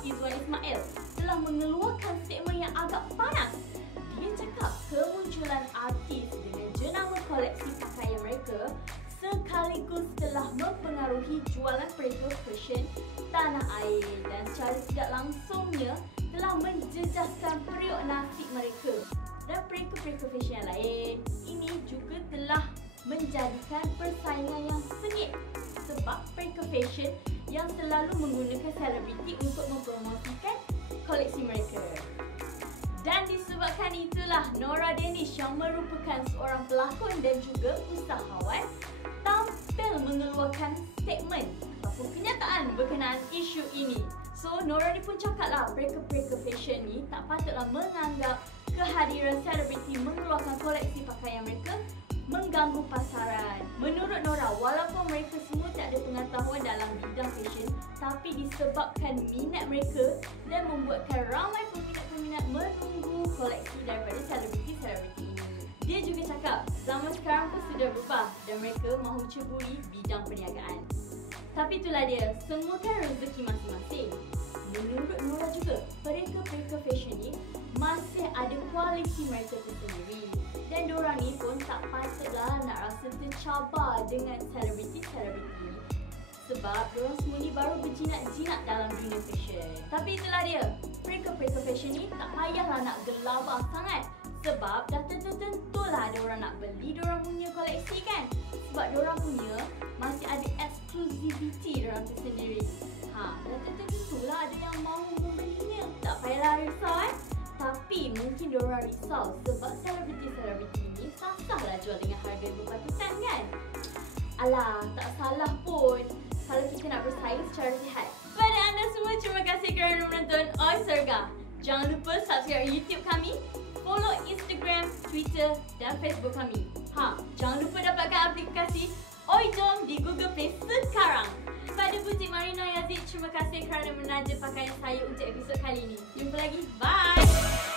Izwan Ismail telah mengeluarkan statement yang agak panas. Dia cakap kemunculan artis dengan jenama koleksi pakaian mereka sekaligus telah mempengaruhi jualan mereka fashion tanah air dan secara tidak langsungnya telah menjejaskan periuk nasib mereka. Dan pereka-pereka fashion yang lain ini juga telah menjadikan persaingan yang sengit sebab pereka fashion yang selalu menggunakan selebriti untuk mempromosikan koleksi mereka. Dan disebabkan itulah Nora Danish yang merupakan seorang pelakon dan juga usahawan tampil mengeluarkan statement ataupun kenyataan berkenaan isu ini. So Nora ni pun cakaplah pereka-pereka fashion ni tak patutlah menganggap kehadiran selebriti mengeluarkan koleksi pakaian mereka mengganggu pasaran. Menurut Nora, walaupun mereka semua tak ada pengetahuan dalam bidang fashion, tapi disebabkan minat mereka dan membuatkan ramai peminat-peminat menunggu koleksi daripada selebriti-selebriti ini. Dia juga cakap, zaman sekarang pun sudah berubah dan mereka mahu ceburi bidang perniagaan. Tapi itulah dia, semua kan rezeki masing-masing. Menurut Nora juga, pereka-pereka fashion ni masih ada kualiti mereka tersendiri. Dan diorang ni pun tak patutlah nak rasa tercabar dengan selebriti-selebriti sebab diorang semua ni baru berjinak-jinak dalam dunia fashion. Tapi itulah dia, pereka-pereka fashion ni tak payahlah nak gelabah sangat sebab dah tentu-tentulah ada orang nak beli diorang punya koleksi kan. Sebab diorang punya masih ada exclusivity diorang tersendiri. Dah tentu-tentulah ada yang mahu membelinya. Tak payahlah risau Tapi mungkin diorang risau sebab selebriti-selebriti ni sasahlah jual dengan harga berpatutan kan? Alah, tak salah pun kalau kita nak bersaing secara sihat. Pada anda semua, terima kasih kerana menonton Oi Serga. Jangan lupa subscribe YouTube kami, follow Instagram, Twitter dan Facebook kami. Jangan lupa dapatkan aplikasi Oi Jom di Google Play sekarang. Pada butik Marina Yazid, terima kasih kerana menaja pakaian saya untuk episod kali ini. Jumpa lagi, bye!